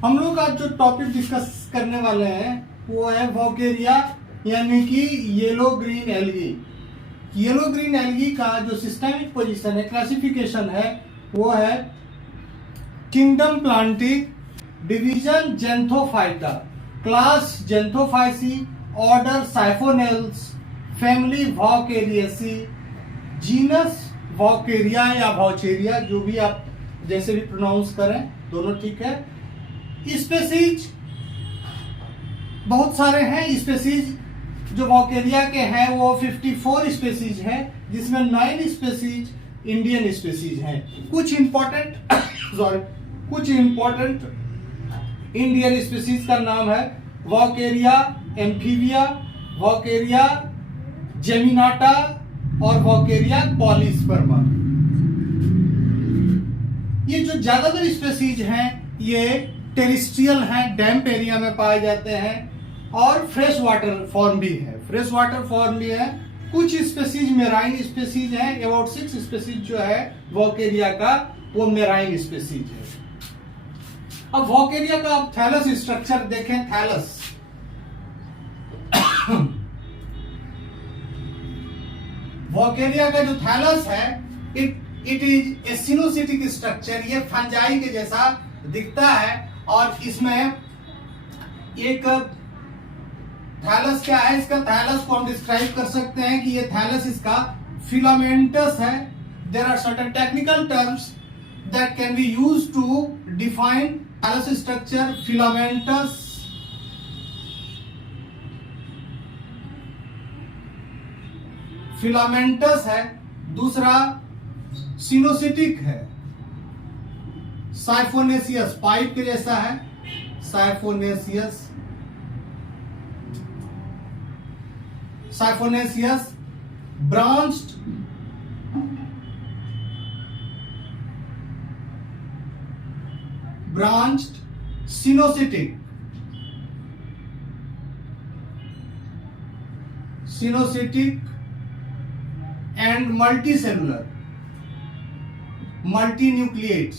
हम लोग आज जो टॉपिक डिस्कस करने वाले हैं वो है वोकेरिया यानी कि yellow green algae. Yellow green algae का जो सिस्टमिक पोजीशन है, क्लासिफिकेशन है, वो है kingdom Plantae, division Xanthophyta, class Xanthophyceae, order Siphonales, family Vaucheriaceae, genus Vaucheria या वोचेरिया, जो भी आप जैसे भी प्रोनाउंस करें दोनों ठीक है। स्पेसीज बहुत सारे हैं। स्पेसीज जो वोकेरिया के हैं वो 54 स्पेसीज हैं, जिसमें 9 स्पेसीज इंडियन स्पेसीज हैं। कुछ इंपॉर्टेंट इंडियन स्पेसीज का नाम है वोकेरिया एम्फीबिया, वोकेरिया जेमिनाटा और वोकेरिया पॉलीस्पर्मा। ये जो ज्यादातर स्पेसीज हैं ये टेरिस्ट्रियल हैं, डैम्प एरिया में पाए जाते हैं और फ्रेश वाटर फॉर्म भी है। फ्रेश वाटर फॉर्म भी है। कुछ स्पेसीज मेराइन स्पेसीज हैं। अबाउट 6 स्पेसीज जो है वोकेरिया का वो मेराइन स्पेसीज है। अब वोकेरिया का आप थैलस स्ट्रक्चर देखें। थैलस वोकेरिया का जो थैलस है इट इज ए सिनोसिटिक स्ट्रक्चर। ये फंजाई के जैसा दिखता है और इसमें एक थैलस क्या है, इसका थैलस को हम डिस्क्राइब कर सकते हैं कि ये थैलस इसका फिलामेंटस है। There are certain technical terms that can be used to define thallus structure. Filamentous है, दूसरा सिनोसिटिक है, साइफोनेसियस पाइप के जैसा है, siphonaceous branched, coenocytic and multicellular, multinucleate.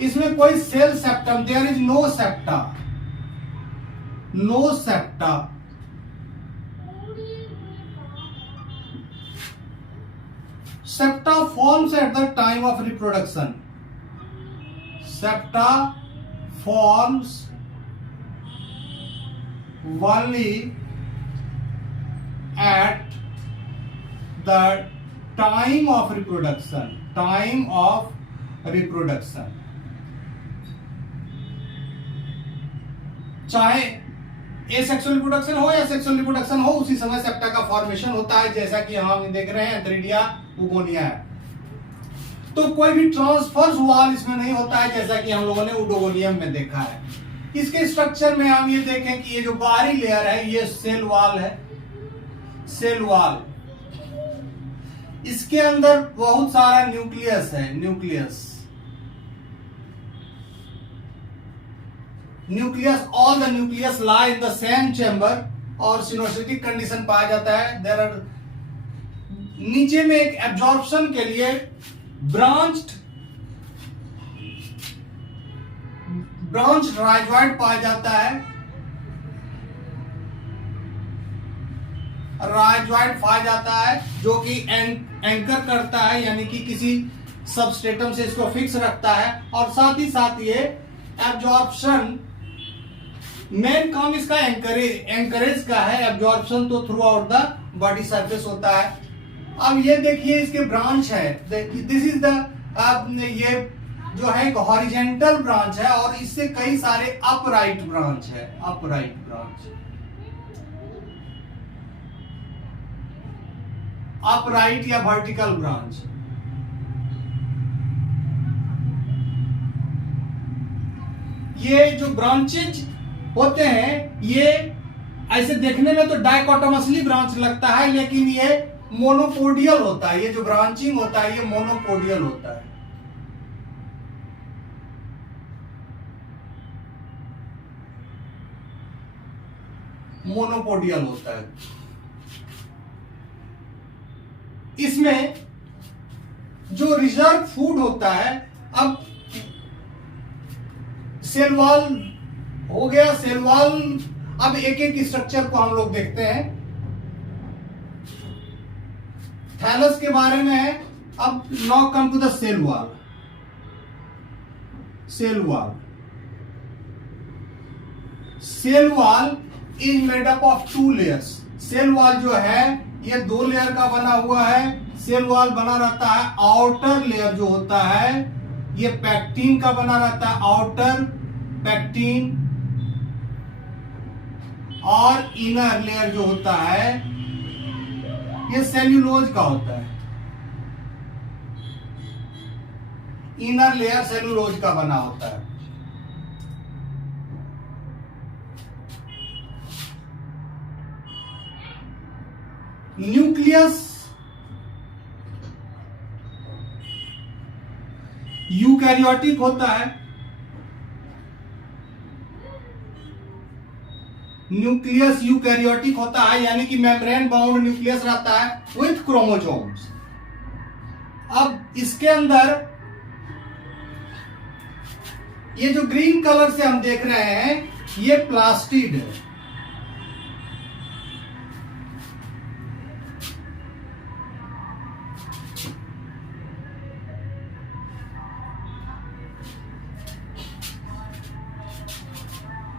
इसमें कोई cell septum, there is no septa. Septa forms at the time of reproduction. Septa forms only at the time of reproduction. चाहे asexual reproduction हो या sexual reproduction हो, उसी समय septa का formation होता है, जैसा कि हम देख रहे हैं एंथ्रिडिया उगोनिया है। तो कोई भी ट्रांसफर्स वॉल इसमें नहीं होता है, जैसा कि हम लोगों ने उडोगोनियम में देखा है। इसके स्ट्रक्चर में हम ये देखें कि ये जो बाहरी लेयर है ये सेल वॉल है, सेल वॉल। इसके अंदर बहुत सारा न्यूक्लियस है, all the nucleus lie in the same chamber और सिनोसिटिक कंडीशन पाया जाता है। देयर आर नीचे में एक एब्जॉर्प्शन के लिए ब्रांच राइजॉइड पाया जाता है, जो कि एंकर करता है, यानी कि किसी सबस्ट्रेटम से इसको फिक्स रखता है। और साथ ही साथ ये एब्जॉर्प्शन, मेन काम इसका एंकरेज का है। एब्जॉर्प्शन तो through out the body surface होता है। अब ये देखिए इसके ब्रांच है, दिस इज द ये जो है एक हॉरिजेंटल ब्रांच है और इससे कई सारे अपराइट ब्रांच है। अपराइट या वर्टिकल ब्रांच। ये जो ब्रांचेज होते हैं ये ऐसे देखने में तो डाइकोटोमसली ब्रांच लगता है, लेकिन ये मोनोपोडियल होता है। ये जो ब्रांचिंग होता है ये मोनोपोडियल होता है। मोनोपोडियल होता है। इसमें जो रिजर्व फूड होता है, अब सेल वॉल हो गया, सेल वॉल। अब एक एक स्ट्रक्चर को हम लोग देखते हैं। थैलस के बारे में है। अब now come to the cell wall. Cell wall, cell wall is made up of 2 layers. Cell wall जो है ये 2 लेयर का बना हुआ है। सेल वॉल बना रहता है, आउटर लेयर जो होता है ये पैक्टिन का बना रहता है, आउटर पैक्टिन, और इनर लेयर जो होता है ये सेल्यूलोज का होता है। इनर लेयर सेल्यूलोज का बना होता है। न्यूक्लियस यूकैरियोटिक होता है। न्यूक्लियस यूकैरियोटिक होता है, यानी कि मेम्ब्रेन बाउंड न्यूक्लियस रहता है विथ क्रोमोसोम्स। अब इसके अंदर ये जो ग्रीन कलर से हम देख रहे हैं ये प्लास्टिड है।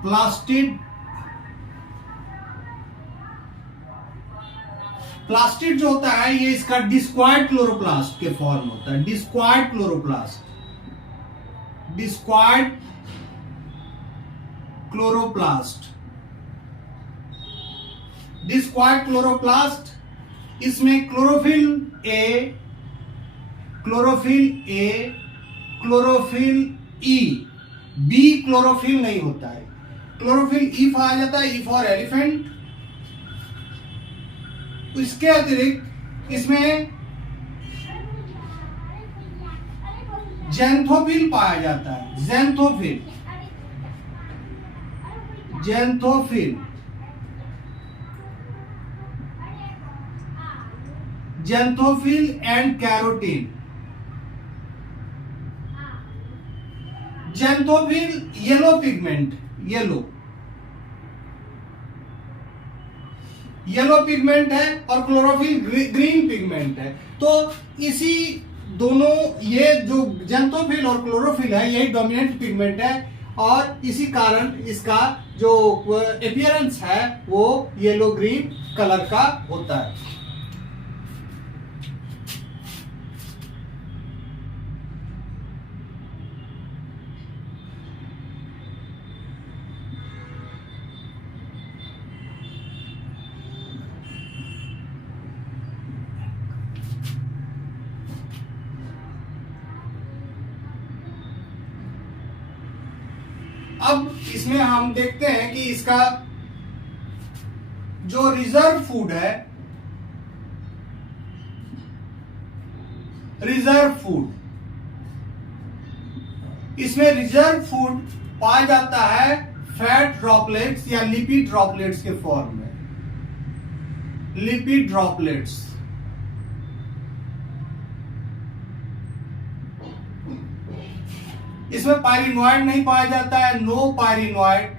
प्लास्टिड, प्लास्टिड जो होता है ये इसका डिस्क्वायड क्लोरोप्लास्ट के फॉर्म होता है। डिस्क्वायड क्लोरोप्लास्ट, डिस्क्वायड क्लोरोप्लास्ट, डिस्क्वायड क्लोरोप्लास्ट। इसमें chlorophyll A, chlorophyll A, chlorophyll E, B chlorophyll नहीं होता है। क्लोरोफिल ई आ जाता है, ई फॉर एलिफेंट। इसके अतिरिक्त इसमें जेंथोफिल पाया जाता है। Xanthophyll, xanthophyll, xanthophyll and carotene. Xanthophyll yellow pigment, yellow pigment है, और क्लोरोफिल ग्रीन पिगमेंट है। तो इसी दोनों, ये जो जेंथोफिल और क्लोरोफिल है यही डोमिनेंट पिगमेंट है, और इसी कारण इसका जो अपीयरेंस है वो येलो ग्रीन कलर का होता है। अब इसमें हम देखते हैं कि इसका जो रिजर्व फूड है, रिजर्व फूड, इसमें रिजर्व फूड पाया जाता है फैट ड्रॉपलेट्स या लिपिड ड्रॉपलेट्स के फॉर्म में। लिपिड ड्रॉपलेट्स, इसमें पायरिनॉइड नहीं पाया जाता है, no pyrenoid.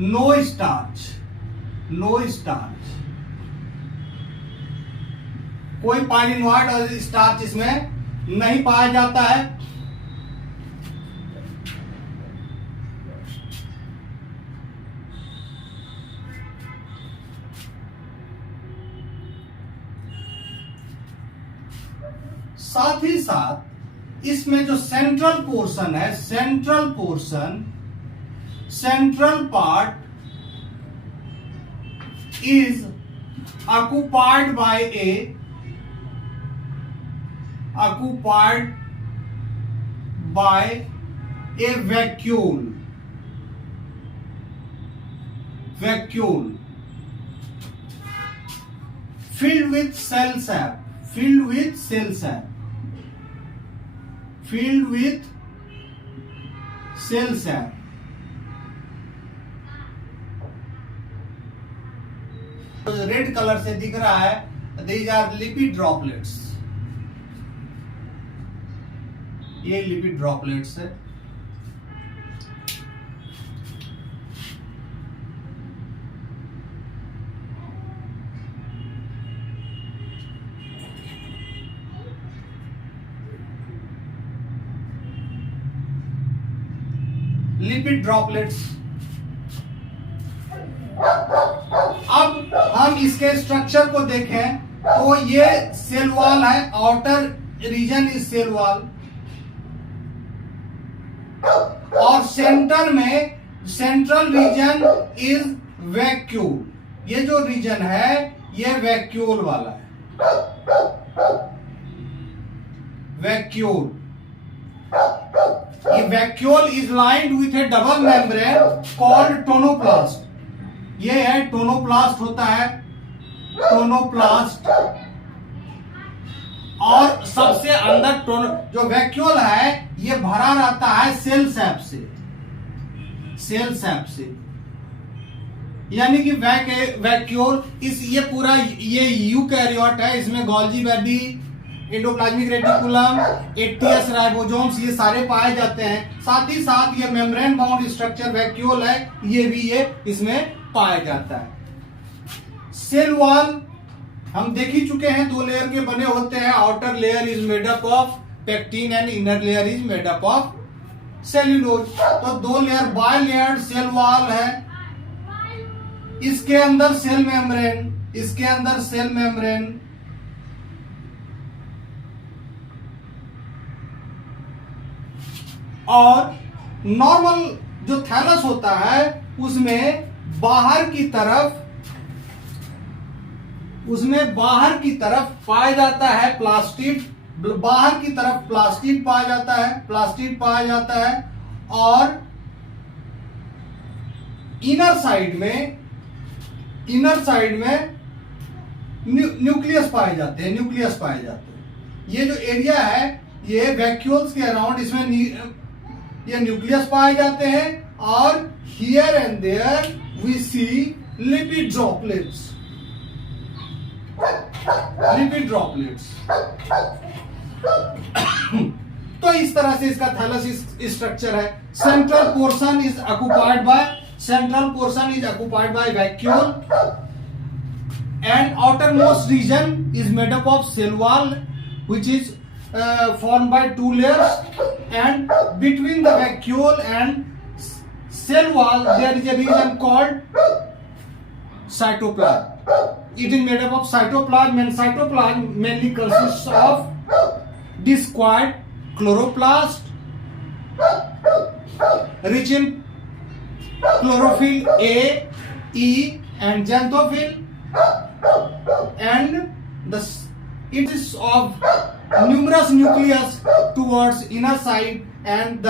No starch, no starch, कोई पायरिनॉइड और स्टार्च इसमें नहीं पाया जाता है। साथ ही साथ इसमें जो सेंट्रल पोर्शन है, central portion, central part is occupied by a vacuole, filled with cell sap, filled with cell sap, filled with cell sap। Red colour से दिख रहा है, दीज आर लिपिड ड्रॉपलेट्स। ये लिपिड ड्रॉपलेट्स है। Lipid droplets. अब हम इसके structure को देखें तो ये सेल वॉल है, outer region is cell wall, और सेंटर में सेंट्रल रीजन इज वैक्यूल। ये जो रीजन है ये वैक्यूल वाला है, vacuole. A vacuole is lined with a double membrane called tonoplast. ये है टोनोप्लास्ट होता है, टोनोप्लास्ट। और सबसे अंदर जो वैक्यूल है ये भरा रहता है सेल सैप से, सेल सैप से। यानी कि वैक्यूल ये पूरा ये यूकैरियोट है, इसमें Golgi baddie, endoplasmic reticulum, ATS ribosomes ये सारे पाए जाते हैं। साथ ही साथ ये मेम्ब्रेन बाउंड स्ट्रक्चर वैक्यूल है, ये भी ये इसमें पाया जाता है। सेल वॉल हम देख ही चुके हैं, 2 लेयर के बने होते हैं। Outer layer is made up of pectin and inner layer is made up of cellulose. तो 2 layer by layer cell wall है। इसके अंदर सेल मेम्ब्रेन, इसके अंदर सेल मेम्ब्रेन, और नॉर्मल जो थैलस होता है उसमें बाहर की तरफ पाया जाता है प्लास्टिड, बाहर की तरफ प्लास्टिड पाया जाता है, और इनर साइड में न्यूक्लियस पाए जाते हैं। ये जो एरिया है ये वैक्यूल्स के अराउंड, इसमें ये न्यूक्लियस पाए जाते हैं, और here and there we see lipid droplets. तो इस तरह से इसका थैलस स्ट्रक्चर है। Central portion is occupied by vacuole, and outermost region is made up of cell wall which is formed by 2 layers, and between the vacuole and cell wall there is a region called cytoplasm. It is made up of cytoplasm, and cytoplasm mainly consists of discoid chloroplast rich in chlorophyll A, E and xanthophyll, and it is of numerous nucleus towards inner side and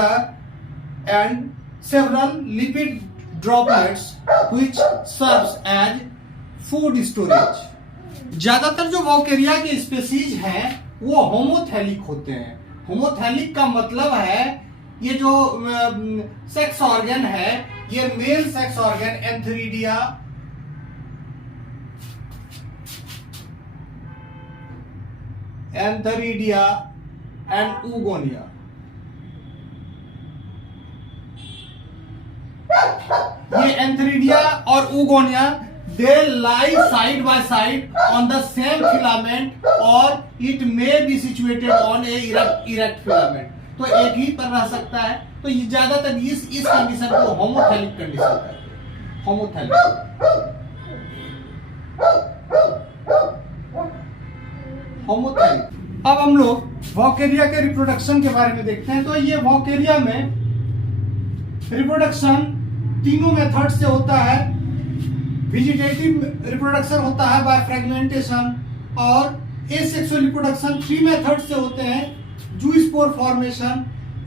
several lipid droplets which serves as food storage. ज्यादातर जो वॉकेरिया के species हैं वो homothallic होते हैं। Homothallic का मतलब है ये जो सेक्स ऑर्गन है, ये male sex organ antheridia and oogonia, ये एंथेरिडिया और oogonia they lie side by side on the same filament, और it may be situated on a erect filament. तो एक ही पर रह सकता है। तो ये ज्यादातर इस कंडीशन को होमोथैलिक कंडीशन कहते हैं। होमोथैलिक। अब हम लोग वॉकेरिया के रिप्रोडक्शन के बारे में देखते हैं। तो ये वॉकेरिया में रिप्रोडक्शन तीनों मेथड से होता है। वेजिटेटिव रिप्रोडक्शन होता है बाय फ्रेगमेंटेशन, और एसेक्सुअल रिप्रोडक्शन 3 मेथड से होते हैं: zoospore formation,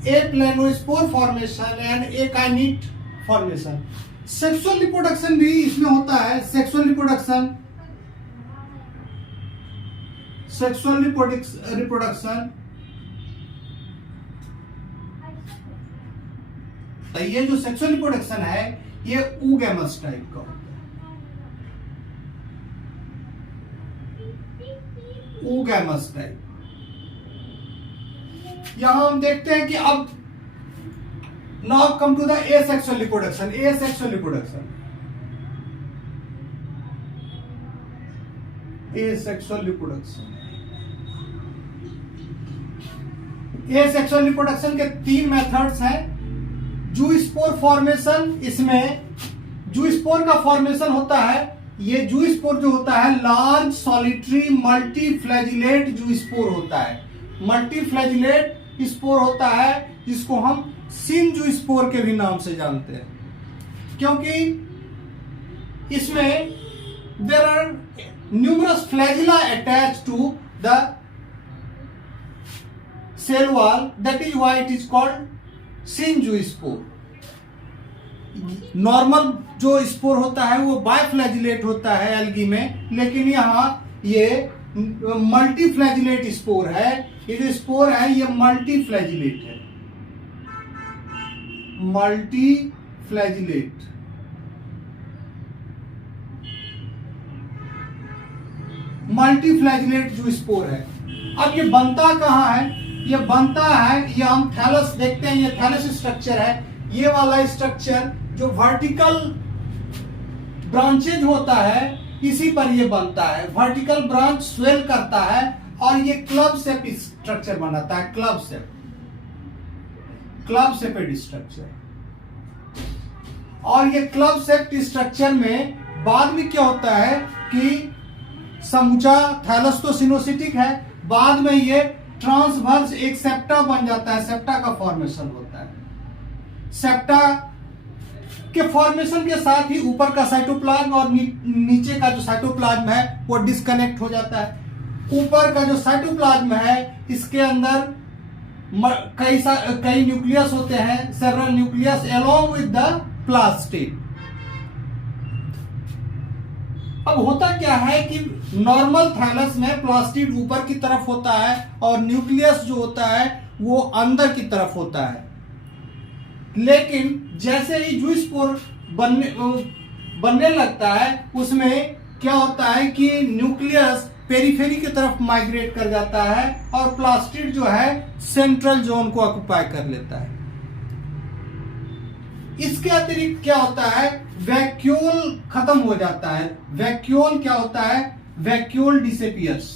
a planospore formation and a akinete formation. Sexual reproduction भी इसमें होता है। सेक्सुअल रिप्रोडक्शन तो ये जो सेक्सुअल रिप्रोडक्शन है ये ऊगैमस टाइप का होता है। oogamous type. यहां हम देखते हैं कि अब now come to the asexual reproduction. Asexual reproduction, asexual reproduction, asexual reproduction के 3 मेथड्स हैं। जूस्पोर फॉर्मेशन, इसमें जूस्पोर का फॉर्मेशन होता है, ये जूस्पोर जो होता है large solitary multi flagellate zoospore होता है। मल्टी फ्लैजिलेट स्पोर होता है जिसको हम सिन जूस्पोर के भी नाम से जानते हैं, क्योंकि इसमें there are numerous flagella attach to the cell wall, that is why it is called synzoospore. Normal जो स्पोर होता है वो बायफ्लैजिलेट होता है एल्गी में, लेकिन यहां ये मल्टी फ्लैजिलेट स्पोर है। ये जो स्पोर है ये मल्टी फ्लैजिलेट है, मल्टी फ्लैजिलेट। मल्टी फ्लैजिलेट जो स्पोर है। अब ये बनता कहां है? ये बनता है, ये हम थैलस देखते हैं, ये थैलस स्ट्रक्चर है। ये वाला स्ट्रक्चर जो वर्टिकल ब्रांचेज होता है इसी पर ये बनता है। वर्टिकल ब्रांच स्वेल करता है और ये क्लब शेप स्ट्रक्चर बनाता है, club shape, club shaped structure. और ये क्लब शेप स्ट्रक्चर में बाद में क्या होता है कि समूचा थैलस तो सिनोसिटिक है, बाद में ये ट्रांसवर्स एक सेप्टा बन जाता है, सेप्टा का फॉर्मेशन होता है। सेप्टा के फॉर्मेशन के साथ ही ऊपर का साइटोप्लाज्म और नीचे का जो साइटोप्लाज्म है वो डिस्कनेक्ट हो जाता है। ऊपर का जो साइटोप्लाज्म है इसके अंदर कई न्यूक्लियस होते हैं, several nucleus along with the plastid. अब होता क्या है कि नॉर्मल थैलस में प्लास्टिड ऊपर की तरफ होता है और न्यूक्लियस जो होता है वो अंदर की तरफ होता है। लेकिन जैसे ही जूस्पोर बनने लगता है उसमें क्या होता है कि न्यूक्लियस पेरिफेरी की तरफ माइग्रेट कर जाता है और प्लास्टिड जो है सेंट्रल जोन को ऑक्युपाई कर लेता है। इसके अतिरिक्त क्या होता है, वैक्यूल खत्म हो जाता है। वैक्यूल क्या होता है? Vacuole disappears,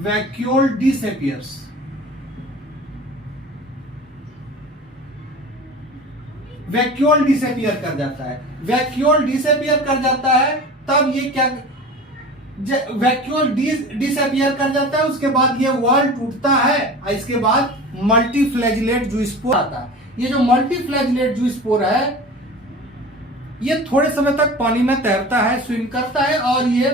vacuole disappears. Vacuole disappear कर जाता है। वैक्यूल डिसअपियर कर जाता है तब ये क्या, वैक्यूल डिसअपियर कर जाता है, उसके बाद ये वॉल टूटता है और इसके बाद मल्टी फ्लैजिलेट जूस्पोर आता है। ये जो मल्टी फ्लैजिलेट जूस्पोर है ये थोड़े समय तक पानी में तैरता है, स्विम करता है और ये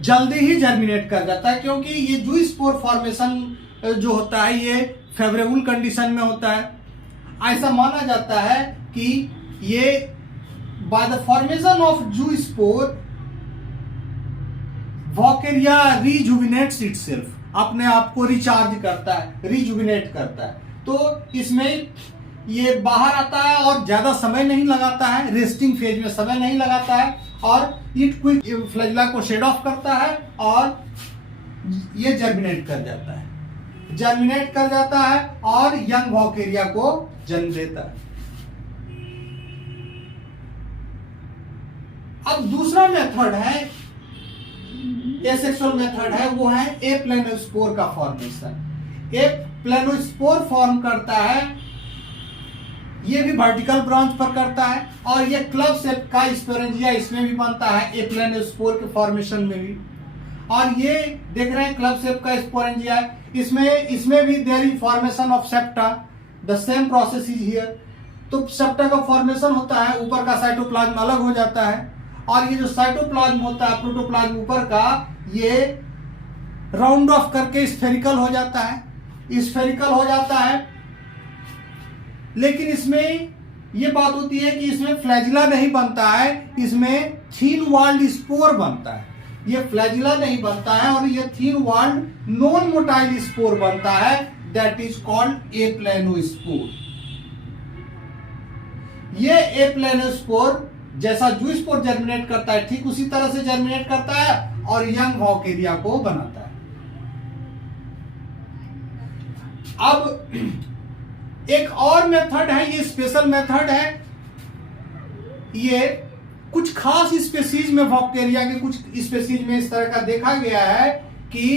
जल्दी ही जर्मिनेट कर जाता है, क्योंकि ये जूस्पोर फॉर्मेशन जो होता है ये फेवरेबल कंडीशन में होता है। ऐसा माना जाता है कि ये by the formation of zoospore Vaucheria rejuvenates itself, अपने आप को रिचार्ज करता है, रिजुविनेट करता है। तो इसमें ये बाहर आता है और ज्यादा समय नहीं लगाता है, रेस्टिंग फेज में समय नहीं लगाता है और इट क्विक फ्लैजिला को शेड ऑफ करता है और ये जर्मिनेट कर जाता है, जर्मिनेट कर जाता है और यंग वॉकेरिया को जन्म देता है। अब दूसरा मेथड है, एसेक्सुअल मेथड है, वो है एप्लेनोस्पोर का फॉर्मेशन। एप्लेनोस्पोर फॉर्म करता है, ये भी वर्टिकल ब्रांच पर करता है और ये क्लब शेप का स्पोरेंजिया इसमें भी बनता है, एप्लेनोस्पोर के फॉर्मेशन में भी। और ये देख रहे हैं क्लब शेप का स्पोरेंजिया, इसमें भी there is formation of septa, the same process is here. तो सेप्टा का फॉर्मेशन होता है, ऊपर का साइटोप्लाज्म अलग हो जाता है और ये जो साइटोप्लाज्म होता है, प्रोटोप्लाज्म ऊपर का, ये राउंड ऑफ करके स्फेरिकल हो जाता है, स्फेरिकल हो जाता है। लेकिन इसमें ये बात होती है कि इसमें फ्लैजिला नहीं बनता है, इसमें थीन वॉल्ड स्पोर बनता है। ये फ्लैजिला नहीं बनता है और ये थीन वॉल्ड नॉन मोटाइल स्पोर बनता है, दैट इज कॉल्ड एप्लेनोस्पोर। ये एप्लेनोस्पोर जैसा जूस्पोर जर्मिनेट करता है ठीक उसी तरह से जर्मिनेट करता है और यंग वॉकेरिया को बनाता है। अब एक और मेथड है, ये स्पेशल मेथड है। ये कुछ खास स्पेसीज में, वॉकेरिया के कुछ स्पेसीज में इस तरह का देखा गया है कि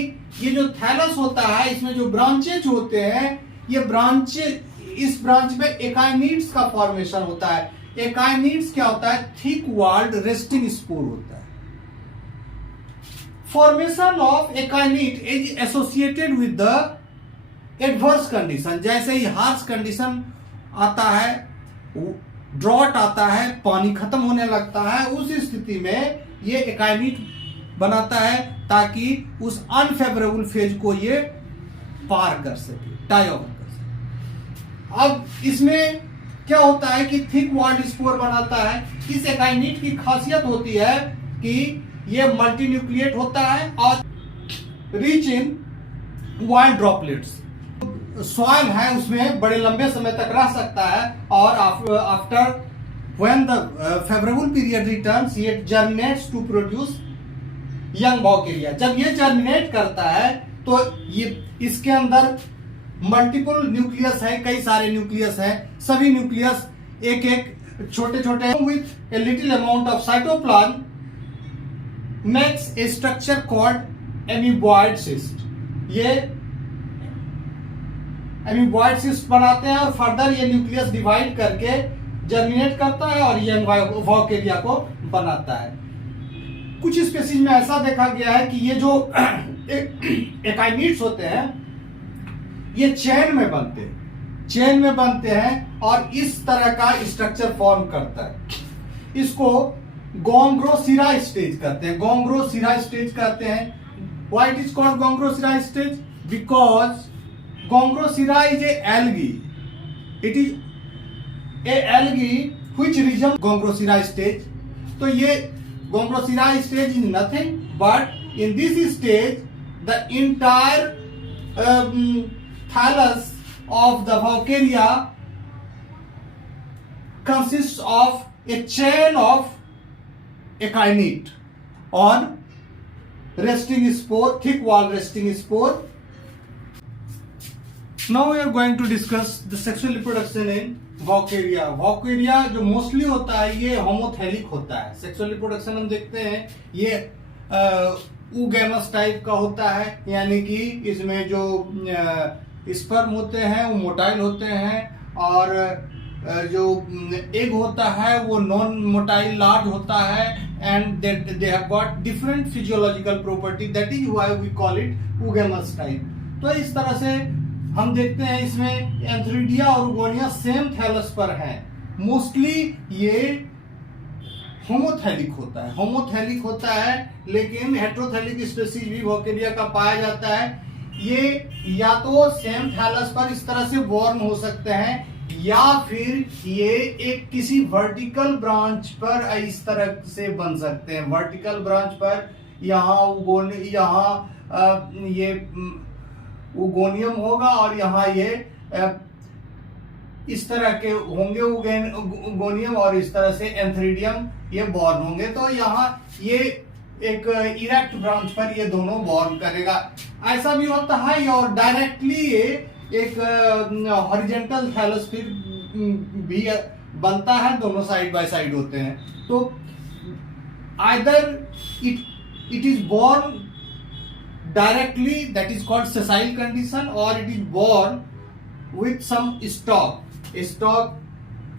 ये जो थैलस होता है, इसमें जो ब्रांचेज होते हैं, ये ब्रांचेज, इस ब्रांच में एकाइनिड्स का फॉर्मेशन होता है। एकाइनिड्स क्या होता है? थिक वॉल्ड रेस्टिंग स्पोर होता है। Formation of akinete is associated with the adverse condition. जैसे ही हार्श कंडीशन आता है, ड्रॉट आता है, पानी खत्म होने लगता है, उस स्थिति में ये एकाइनिड बनाता है ताकि उस अनफेवरेबल फेज को ये पार कर सके, टाई ओवर कर सके। अब इसमें क्या होता है कि थिक वॉल्ड स्पोर बनाता है। इस एकाइनिड की खासियत होती है कि ये मल्टीन्यूक्लिएट होता है और rich in wild droplets. Soil है उसमें बड़े लंबे समय तक रह सकता है और after when the favourable period returns it germinates to produce young Vaucheria. जब ये जर्मिनेट करता है तो ये इसके अंदर मल्टीपल न्यूक्लियस है, कई सारे न्यूक्लियस है, सभी न्यूक्लियस एक एक छोटे छोटे with a little amount of cytoplasm makes a structure called amoeboid cyst. ये एमीबॉइड सिस्ट बनाते हैं और फर्दर ये न्यूक्लियस डिवाइड करके जर्मिनेट करता है और यंग वॉकेरिया को बनाता है। कुछ स्पेसीज में ऐसा देखा गया है कि ये जो एकाइनिड्स होते हैं ये चेन में बनते हैं और इस तरह का स्ट्रक्चर फॉर्म करता है। इसको गोंग्रोसिरा स्टेज कहते हैं। गोंग्रोसिरा स्टेज कहते हैं। Why it is called Gongrosira stage? Because Gongrosira is a algae. It is a algae which resembles Gongrosira stage. तो ये Gongrosira stage is nothing but in this stage the entire thallus of the Vaucaria consists of a chain of echinid on resting spore, thick wall resting spore. Now we are going to discuss the sexual reproduction in Vaucaria. Vaucaria जो mostly होता है ये homothallic होता है। Sexual reproduction हम देखते हैं ये ऊगैमस टाइप का होता है, यानी कि इसमें जो स्पर्म होते हैं वो मोटाइल होते हैं और जो एग होता है वो नॉन मोटाइल लार्ज होता है and they have got different physiological property, that is why we call it oogamous type. तो इस तरह से हम देखते हैं इसमें एंथ्रीडिया और उगोनिया सेम थैलस पर हैं। मोस्टली ये होमोथैलिक होता है लेकिन हेट्रोथैलिक स्पेसीज भी वॉकेरिया का पाया जाता है। ये या तो सेम थैलस पर इस तरह से बॉर्न हो सकते हैं या फिर ये एक किसी वर्टिकल ब्रांच पर इस तरह से बन सकते हैं। वर्टिकल ब्रांच पर यहाँ ये उगोनियम होगा और यहाँ ये इस तरह के होंगे उगोनियम और इस तरह से एंथ्रीडियम ये बॉर्न होंगे। तो यहाँ ये एक इरेक्ट ब्रांच पर ये दोनों बॉर्न करेगा। ऐसा भी होता है और डायरेक्टली ये एक हॉरिजॉन्टल थैलस फिर भी बनता है, दोनों साइड बाय साइड होते हैं। तो either it is born directly, that is called sessile condition, और it is born with some stalk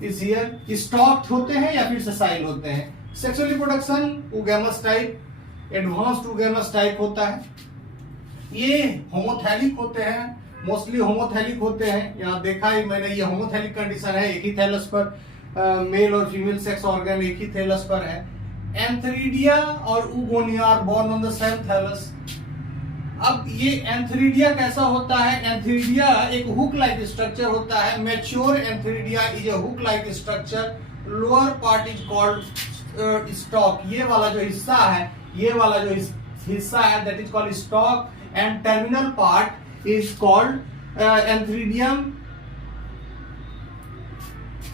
is here. Stalked होते हैं या फिर सेसाइल होते हैं। Sexual reproduction oogamous type, advanced oogamous type होता है। ये होमोथैलिक होते हैं, मोस्टली होमोथैलिक होते हैं। यहाँ देखा ही मैंने, ये होमोथैलिक कंडीशन है, एक ही थैलस पर मेल और फीमेल सेक्स ऑर्गन एक ही थैलस पर है। एंथ्रीडिया और oogonia are borne on the same thallus. अब ये एंथ्रीडिया कैसा होता है? एंथ्रीडिया एक हुक लाइक स्ट्रक्चर होता है। Mature antheridia is a hook like structure. Lower part is called stock. ये वाला जो हिस्सा है, ये वाला जो हिस्सा है that is called stock and terminal part is called antheridium.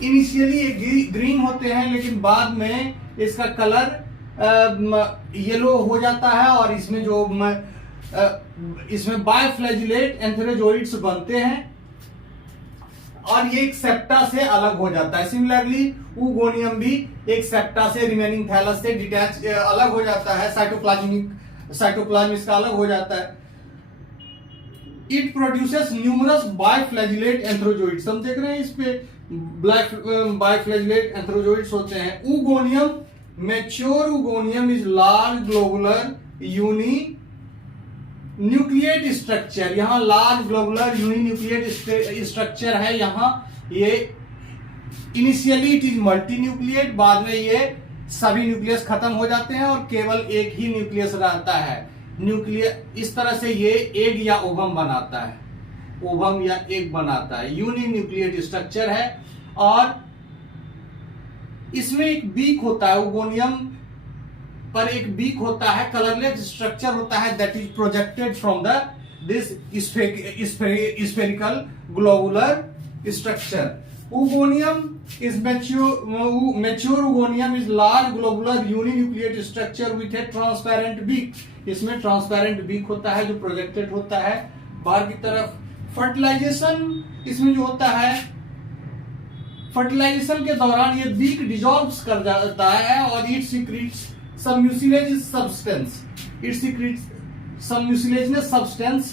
Initially ये ग्रीन होते हैं लेकिन बाद में इसका कलर येलो हो जाता है और इसमें जो इसमें बायफ्लैजिलेट एंथेरोजोइड्स बनते हैं और ये एक सेप्टा से अलग हो जाता है। सिमिलरली ऊगोनियम भी एक सेप्टा से रिमेनिंग थैलस से डिटैच अलग हो जाता है, साइटोप्लाज्म इसका अलग हो जाता है। इट प्रोड्यूसेस न्यूमरस बायफ्लैजिलेट एंथेरोजोइड्स, हम देख रहे हैं इस पे बायफ्लैजिलेट एंथेरोजोइड्स होते हैं। Oogonium, mature oogonium is large globular uninucleate structure, यहां लार्ज ग्लोबुलर यूनिन्यूक्लिएट स्ट्रक्चर है। यहां ये initially it is multinucleate, बाद में ये सभी न्यूक्लियस खत्म हो जाते हैं और केवल एक ही न्यूक्लियस रहता है। न्यूक्लियस इस तरह से ये एग या ओवम बनाता है, ओवम या एग बनाता है। यूनिन्यूक्लिएट स्ट्रक्चर है और इसमें एक बीक होता है, ऊगोनियम पर एक बीक होता है, कलरलेस स्ट्रक्चर होता है that is projected from the this spherical globular structure. Oogonium is mature oogonium is large globular uninucleate structure with a transparent beak, इसमें ट्रांसपेरेंट बीक होता है जो प्रोजेक्टेड होता है बाहर की तरफ। फर्टिलाइजेशन इसमें जो होता है, फर्टिलाइजेशन के दौरान ये बीक डिसॉल्व कर जाता है और it secrets some mucilaginous substance, it secretes some mucilaginous substance।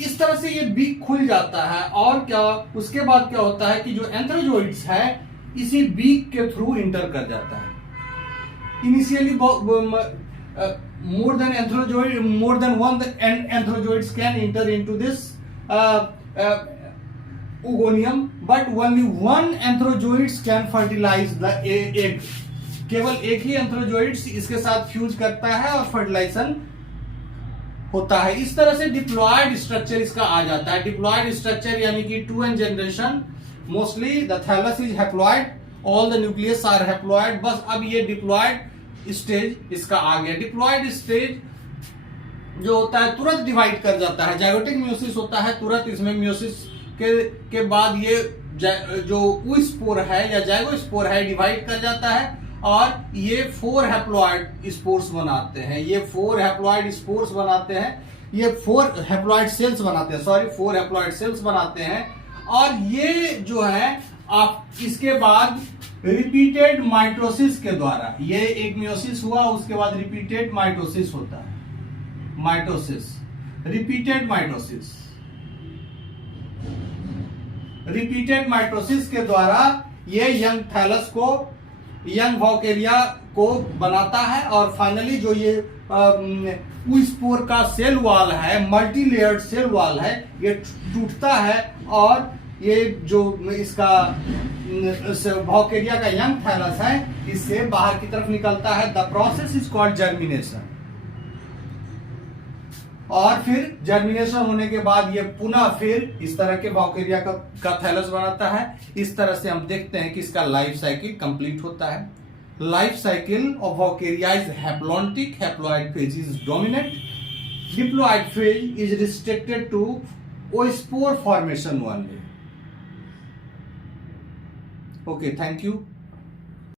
इस तरह से ये बीक खुल जाता है और क्या उसके बाद क्या होता है कि जो एंथ्रोजोइड्स है इसी बीक के थ्रू इंटर कर जाता है। Initially more than one anthrozoids can enter into this oogoneum, but only one anthrozoids can fertilize the egg। केवल एक ही एंथ्रोजोइड्स इसके साथ फ्यूज करता है और फर्टिलाइजेशन होता है। इस तरह से डिप्लॉयड स्ट्रक्चर इसका आ जाता है। डिप्लॉयड स्ट्रक्चर यानी कि 2n generation, mostly the thallus is haploid, all the nucleus are haploid. बस अब ये डिप्लॉयड स्टेज इसका आ गया। डिप्लॉयड स्टेज जो होता है तुरंत डिवाइड कर जाता है, जाइगोटिक म्यूसिस होता है तुरंत। इसमें म्यूसिस के बाद ये जो ऊस्पोर है या जाइगोस्पोर है डिवाइड कर जाता है और ये 4 हैप्लॉयड स्पोर्स बनाते हैं। ये 4 हैप्लॉयड स्पोर्स बनाते हैं, ये 4 हैप्लॉयड सेल्स बनाते हैं, सॉरी 4 हैप्लॉयड सेल्स बनाते हैं। और ये जो है आप इसके बाद रिपीटेड माइटोसिस के द्वारा, ये एक म्यूसिस हुआ उसके बाद रिपीटेड माइटोसिस होता है। Mitosis, repeated mitosis, repeated mitosis के द्वारा ये यंग थैलस को, यंग वॉकेरिया को बनाता है और फाइनली जो ये ऊस्पोर का सेल वॉल है, मल्टी लेयर्ड सेल वॉल है, ये टूटता है और ये जो इसका वॉकेरिया का यंग थैलस है इससे बाहर की तरफ निकलता है। The process is called germination. और फिर जर्मिनेशन होने के बाद ये पुनः फिर इस तरह के वॉकेरिया का थैलस बनाता है। इस तरह से हम देखते हैं कि इसका लाइफ साइकिल कंप्लीट होता है। Life cycle of vaucheria is haplontic, haploid phase is dominant, diploid phase is restricted to oospore formation only। Okay, thank you.